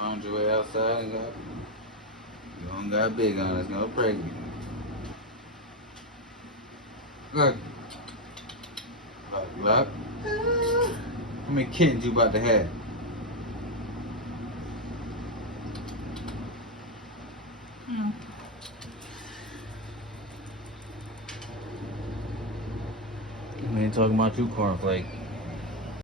Found your way outside and got you don't got big on us, gonna pregnant. Look. Look. How many kittens you about to have? We ain't talking about you, cornflake.